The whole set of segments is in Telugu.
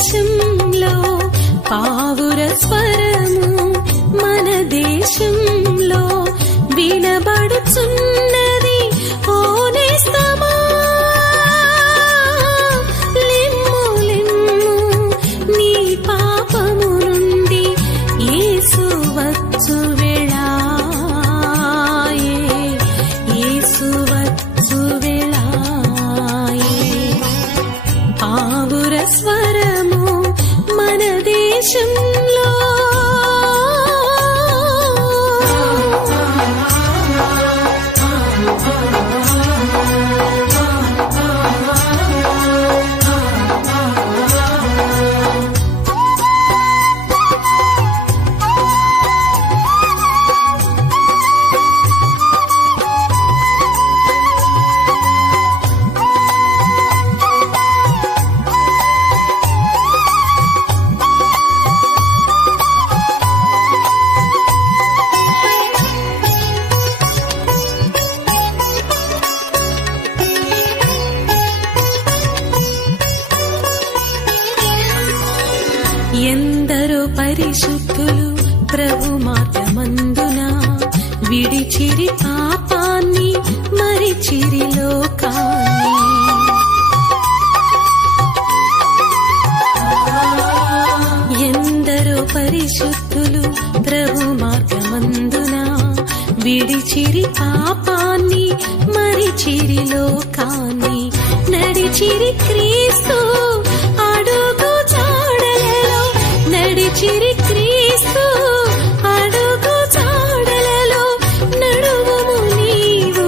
దేశంలో పావుర స్వరము మన దేశంలో వినబడుచున్నది. ఓ నేస్తమా లిమ్ము లిమ్ము నీ పాపము నుండి యేసు వచ్చు వేళాయే, యేసు వచ్చు వేళాయే. పావుర స్వరము మన దేశంలో ఎందరో పరిశుద్ధులు ప్రభు మార్గమందున విడిచిరి పాపాన్ని మరిచిరి లోకాన్ని. ఎందరో పరిశుద్ధులు ప్రభు మార్గమందున విడిచిరి పాపాన్ని మరిచిరి లోకాన్ని. నడిచిరి క్రీస్తు అడుగు జాడలలో, నడిచిరి క్రీస్తు అడుగు జాడలలో. నడువుము నీవు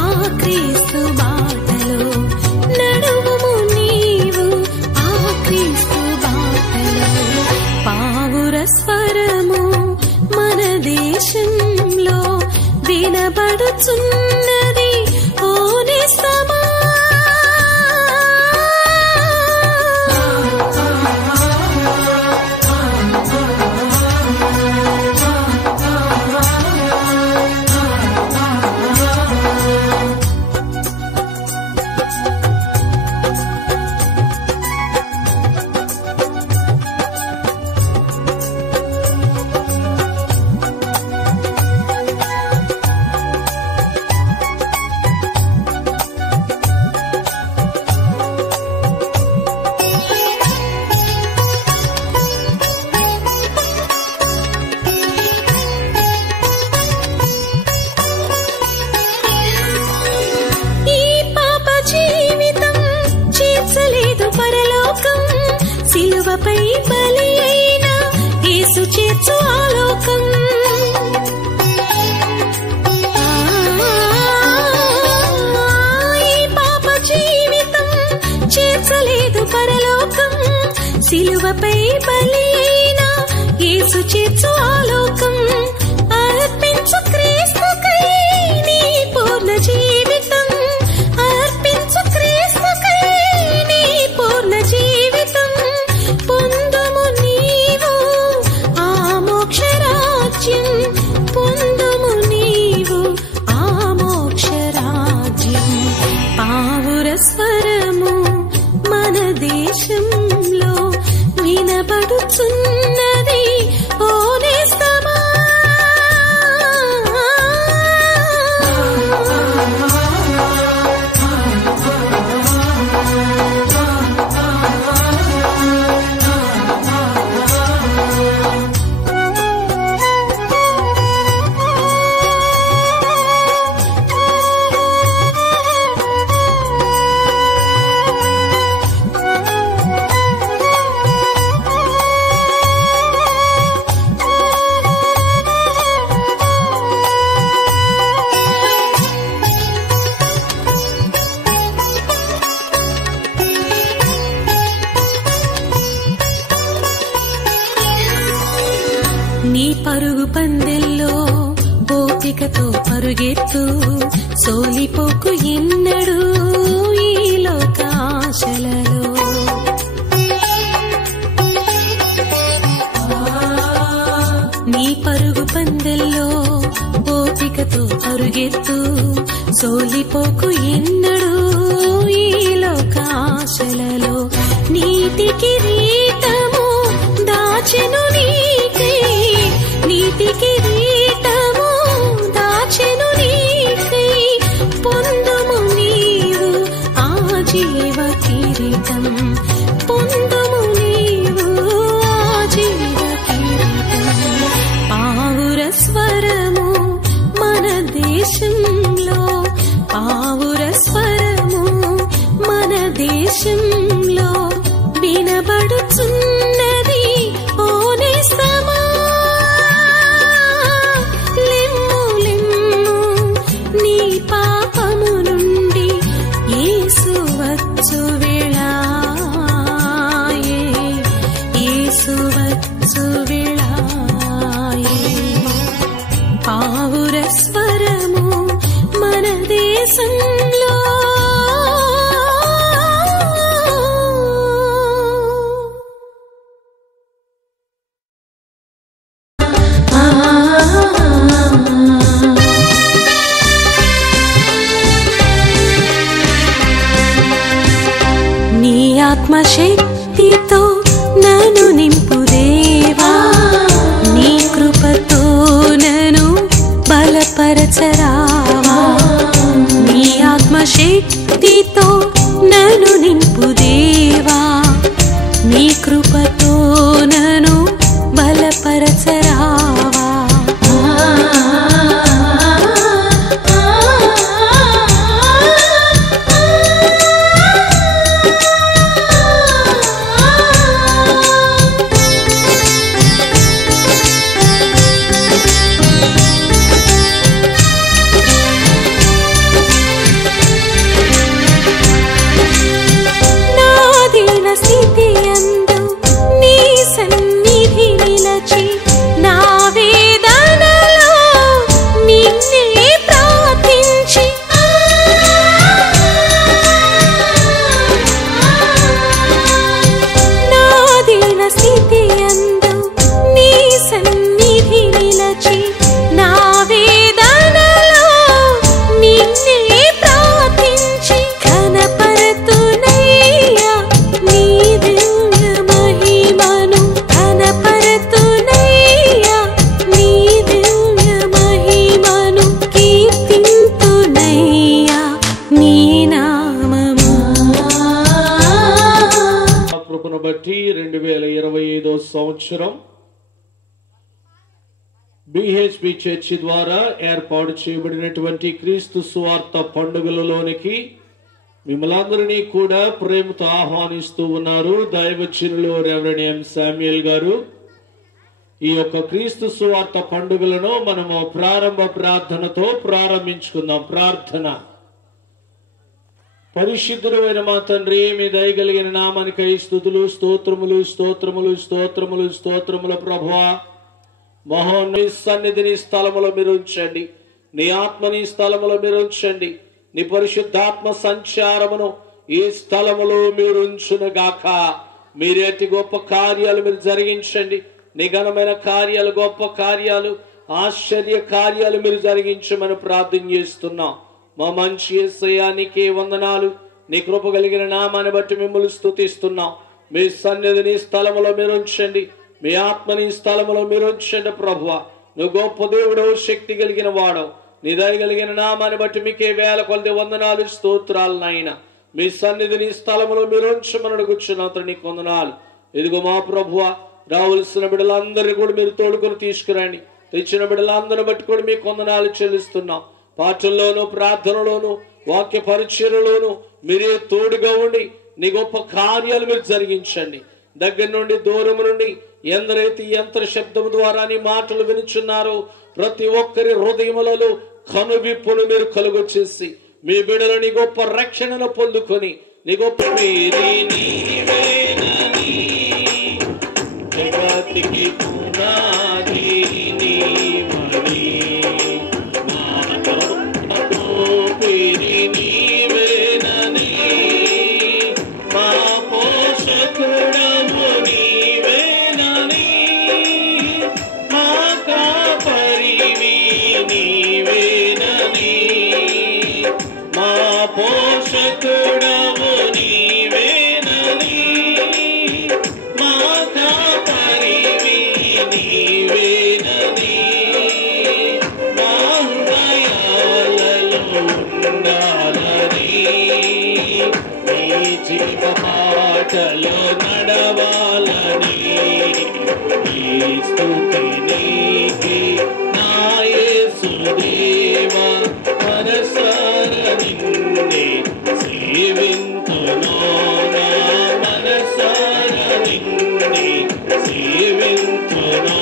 ఆ క్రీస్తు బాటలో, నడువుము నీవు ఆ క్రీస్తు బాటలో. పావుర స్వరము మన దేశంలో వినబడుచున్నది. ఓ నేస్తమా సిలువపై బలి అయిన యేసు చేర్చు ఆలోకం. ఈ పాప జీవితం చేర్చలేదు పరలోకం. సిలువపై బలి అయిన యేసు చేర్చు ఆలోకం. అర్పించు క్రీస్తుకై నీ పూర్ణ జీవితం, అర్పించు క్రీస్తుకై నీ పూర్ణ జీవితం. పొందుము నీవు ఆ మోక్ష రాజ్యం, పొందుము నీవు ఆ మోక్ష రాజ్యం. పావుర స్వరము మన దేశంలో వినబడుచున్నది. ఓ నేస్తమా నీ పరుగు పందెల్లో ఓపికతో పరుగెత్తు, సోలిపోకు ఎన్నడూ ఈ లోకాశలలో. నీ పరుగు పందెల్లో ఓపికతో పరుగెత్తు, సోలిపోకు ఎన్నడూ ఈ లోకాశలలో. నీతి కిరీటం వినబడుచున్నది ఓ నేస్తమా, లెమ్ము లెమ్ము నీ పాపము నుండి యేసు వచ్చు వేళాయే, యేసు వచ్చు వేళాయే. పావుర స్వరము మన దేశంలో నీ ఆత్మశక్తితో నన్ను నింపు దేవా, నీ కృపతో నన్ను బలపరచరావా. నీ ఆత్మశక్తితో నన్ను నింపు దేవా, నీ కృపతో నన్ను బలపరచరావా. బట్టి 2025 సంవత్సరం బిహెచ్పి చర్చి ద్వారా ఏర్పాటు చేయబడినటువంటి క్రీస్తు సువార్త పండుగలలోనికి మిమ్మల్ందరినీ కూడా ప్రేమతో ఆహ్వానిస్తూ ఉన్నారు దైవజనులు రెవరెండ్ ఎం శామ్యూయల్ గారు. ఈ యొక్క క్రీస్తు సువార్త పండుగలను మనము ప్రారంభ ప్రార్థనతో ప్రారంభించుకుందాం. ప్రార్థన. పరిశుద్ధుడైన మా తండ్రి, మీ దయగలిగిన నామానికై స్తుతులు, స్తోత్రములు స్తోత్రములు స్తోత్రములు స్తోత్రముల ప్రభువా. మహోన్నత సన్నిధిని స్థలములో మీరు ఉంచండి, నీ ఆత్మని స్థలములో మీరు ఉంచండి, నీ పరిశుద్ధాత్మ సంచారమును ఈ స్థలములో మీరు ఉంచునుగాక. మీరేటి గొప్ప కార్యాలు మీరు జరిగించండి, నీ ఘనమైన కార్యాలు, గొప్ప కార్యాలు, ఆశ్చర్య కార్యాలు మీరు జరిగించమని ప్రార్థన చేస్తున్నాం. మా మంచి యేసయ్యా నీకే వందనాలు. నీ కృప కలిగిన నామాన్ని బట్టి మిమ్మల్ని స్తుతిస్తున్నాం. మీ సన్నిధిని స్థలములో మీరు ఉంచండి, మీ ఆత్మని స్థలములో మీరు ఉంచండి ప్రభువా. నువ్వు గొప్ప దేవుడో, శక్తి కలిగిన వాడో, నీ దయ కలిగిన నామాన్ని బట్టి మీకే వేల కొలది వందనాలు, స్తోత్రాలు నాయన. మీ సన్నిధిని స్థలములో మీరు ఉంచమని అడుగుచున్నాం. నీకు వందనాలు. ఇదిగో మా ప్రభువా, రావలసిన బిడ్డలందరినీ కూడా మీరు తోడుకొని తీసుకురండి. తెచ్చిన బిడ్డలందరిని బట్టి కూడా మీకు వందనాలు చెల్లిస్తున్నాం. పాటల్లోనూ, ప్రార్థనలోను, వాక్య పరిచర్యలోను మీరే తోడుగా ఉండి నీ గొప్ప కార్యాలు మీరు జరిగించండి. దగ్గర నుండి దూరం నుండి ఎందరైతే యంత్ర శబ్దం ద్వారా నీ మాటలు వినుచున్నారో ప్రతి ఒక్కరి హృదయములలో కనువిప్పును మీరు కలుగు చేసి మీ బిడ్డలు నీ గొప్ప రక్షణను పొందుకొని నీ గొప్ప జగతికి పునాది నీవని, నీవేనని, మా పోషకుడవు నీవేనని, మా కాపరివి నీవేనని, మా పోషకుడవు నీవేనని, మా కాపరివి నీవేనని, మా హృదయాలలో ఉండాలని, నీ జీవ పాటలో నడవాలని, ఈ స్తుతి నీకే నా యేసుదేవా, మనసారా నిన్నే సేవింతును, నా మనసారా నీ సేవించును.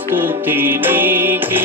స్తుతి నీకే